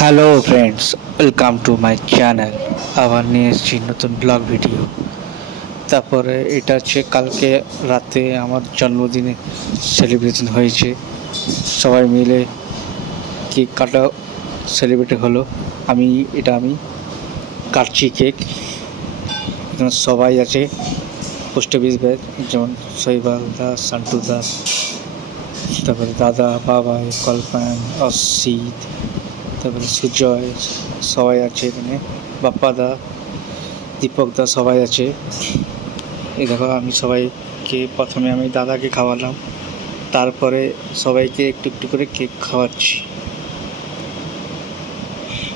Hello friends, welcome to my channel. আবার নিয়ে এসেছি নতুন ব্লগ ভিডিও। তারপরে এটা হচ্ছে কালকে রাতে আমার জন্মদিনে সেলিব্রেশন হয়েছে, সবাই মিলে কেক কাটা সেলিব্রেট হলো। আমি কাটছি কেক। এখানে সবাই আছে, পোস্ট অফিস ব্যাচ, যেমন শৈবাল দাস, সান্টু দাস, তারপরে দাদা, বাবা, কল্পন, অসিত, তারপরে সুজয়, সবাই আছে এখানে, বাপ্পা দা, দীপক দা, সবাই আছে। এই দেখো, আমি সবাইকে প্রথমে আমি দাদাকে খাওয়ালাম, তারপরে সবাইকে একটু একটু করে কেক খাওয়াচ্ছি।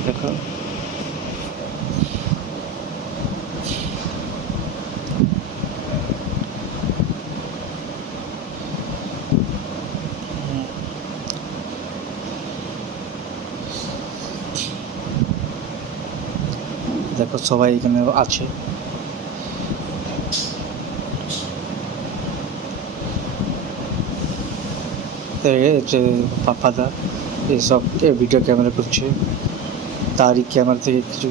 দেখো, দেখো সবাই এখানে আছে। যে পাপাদা এসব ভিডিও ক্যামেরা করছে, তারই ক্যামেরা থেকে কিছু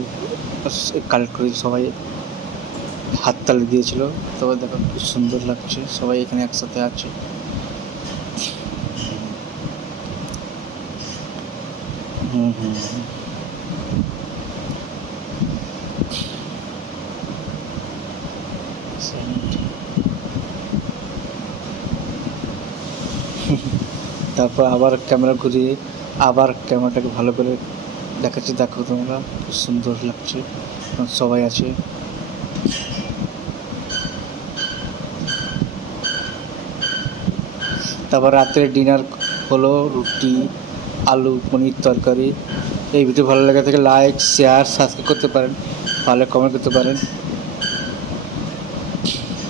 কালেক্ট করে সবাই হাততালি দিয়েছিল। তবে দেখো খুব সুন্দর লাগছে, সবাই এখানে একসাথে আছে। হুম হুম তারপর আবার ক্যামেরা ঘুরিয়ে আবার ক্যামেরাটাকে ভালো করে দেখাচ্ছি। দেখো তোমরা, খুব সুন্দর লাগছে, সবাই আছে। তারপর রাত্রে ডিনার হলো রুটি, আলু, পনির তরকারি। এই ভিডিও ভালো লাগে থেকে লাইক, শেয়ার, সাবস্ক্রাইব করতে পারেন, ভালো কমেন্ট করতে পারেন।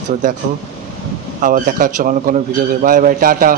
তো দেখো, আবার দেখা হচ্ছে অন্য কোনো ভিডিওতে। Bye bye, tata.